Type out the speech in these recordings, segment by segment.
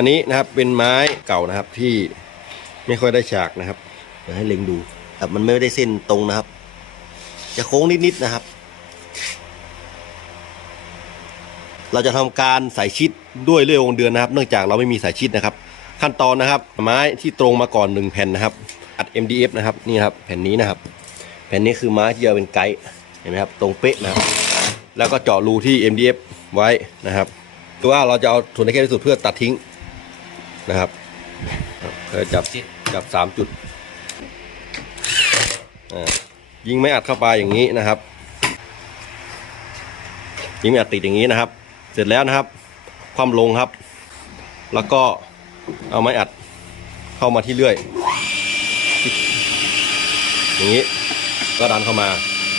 อันนี้นะครับเป็นไม้เก่านะครับที่ไม่ค่อยได้ฉากนะครับเดี๋ยวให้เล็งดูครับมันไม่ได้เส้นตรงนะครับ จะโค้งนิดๆนะครับ เราจะทำการใส่ชิดด้วยเลื่อยวงเดือนนะครับ เนื่องจากเราไม่มีสายชิดนะครับ ขั้นตอนนะครับ ไม้ที่ตรงมาก่อนหนึ่งแผ่นนะครับอัด MDF นะครับนี่ครับแผ่นนี้นะครับ แผ่นนี้คือไม้ที่จะเป็นไกด์เห็นไหมครับตรงเป๊ะนะครับ แล้วก็เจาะรูที่ MDF ไว้นะครับคือว่าเราจะเอาส่วนที่แคบที่สุดเพื่อตัดทิ้ง นะครับเจับจับสามจุดยิงไม่อัดเข้าไปอย่างนี้นะครับ ยิงไม่อัดติดอย่างนี้นะครับ เสร็จแล้วนะครับ คว่ำลงครับ แล้วก็เอาไม้อัดเข้ามาที่เลื่อย อย่างนี้ก็ดันเข้ามา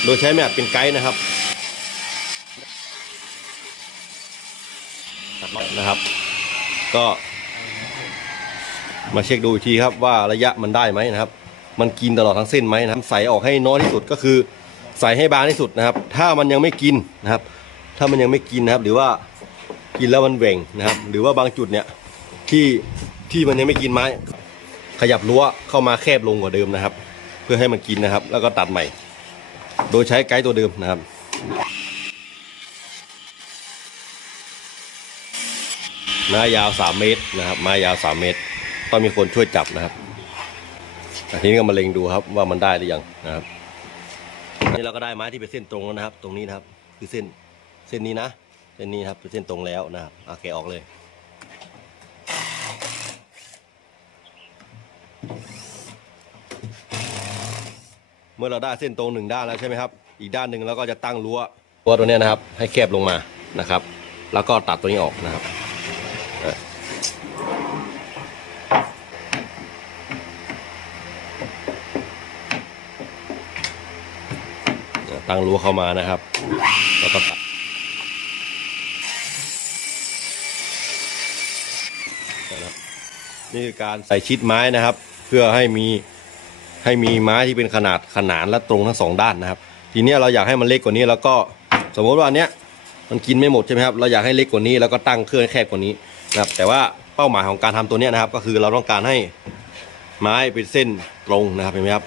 โดยใช้ไม้อัดเป็นไกด์นะครับนะครับ ก็ มาเช็คดูอีกทีครับว่าระยะมันได้ไหมนะครับ มันกินตลอดทั้งเส้นไหมนะครับใส่ออกให้น้อยที่สุดก็คือ ใส่ให้บางที่สุดนะครับ ถ้ามันยังไม่กินนะครับ ถ้ามันยังไม่กินนะครับ หรือว่ากินแล้วมันแหว่งนะครับ หรือว่าบางจุดเนี่ยที่ที่มันยังไม่กินไม้ ขยับรั้วเข้ามาแคบลงกว่าเดิมนะครับ เพื่อให้มันกินนะครับ แล้วก็ตัดใหม่ โดยใช้ไกด์ตัวเดิมนะครับไม้ยาว 3 เมตรนะครับไม้ยาว 3 เมตร ต้องมีคนช่วยจับนะครับอะทีนี้ก็มาเล็งดูครับว่ามันได้หรือยังนะครับนี่เราก็ได้ไม้ที่เป็นเส้นตรงแล้วนะครับ ตรงนี้นะครับ คือเส้นเส้นนี้นะเส้นนี้ครับเป็นเส้นตรงแล้วนะครับเอาแกะออกเลยเมื่อเราได้เส้นตรงหนึ่งด้านแล้วใช่ไหมครับ อีกด้านหนึ่งเราก็จะตั้งรั้วรั้วตัวนี้นะครับ ให้แคบลงมานะครับ แล้วก็ตัดตัวนี้ออกนะครับเอ่อ ตั้งรั้วเข้ามานะครับ แล้วก็ตัดนะครับนี่คือการใส่ชิดไม้นะครับ เพื่อให้มีให้มีไม้ที่เป็นขนาดขนานและตรงทั้งสองด้านนะครับ ทีนี้เราอยากให้มันเล็กกว่านี้แล้วก็สมมติว่าอันเนี้ยมันกินไม่หมดใช่ไหมครับเราอยากให้เล็กกว่านี้แล้วก็ตั้งเครื่องแคบกว่านี้นะครับแต่ว่าเป้าหมายของการทำตัวเนี้ยนะครับ ก็คือเราต้องการให้ไม้เป็นเส้นตรงนะครับเห็นไหมครับ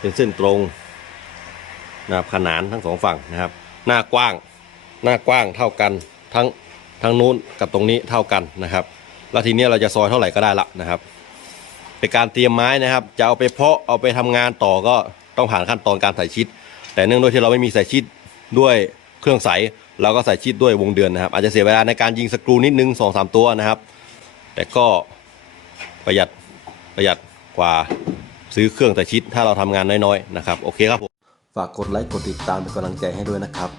เป็นเส้นตรง นะครับขนานทั้งสองฝั่งนะครับ หน้ากว้างหน้ากว้างเท่ากันทั้งทั้งนู้นกับตรงนี้เท่ากันนะครับ แล้วทีนี้เราจะซอยเท่าไหร่ก็ได้ละนะครับเป็นการเตรียมไม้นะครับ จะเอาไปเพาะเอาไปทำงานต่อก็ต้องผ่านขั้นตอนการใส่ชิด แต่เนื่องด้วยที่เราไม่มีใส่ชิดด้วยเครื่องใสเราก็ใส่ชิดด้วยวงเดือนนะครับอาจจะเสียเวลาในการยิงสกรูนิดนึงสองสามตัวนะครับ แต่ก็ประหยัดประหยัดกว่าซื้อเครื่องใส่ชิดถ้าเราทำงานน้อยๆนะครับโอเคครับผม ฝากกดไลค์กดติดตามเป็นกำลังใจให้ด้วยนะครับ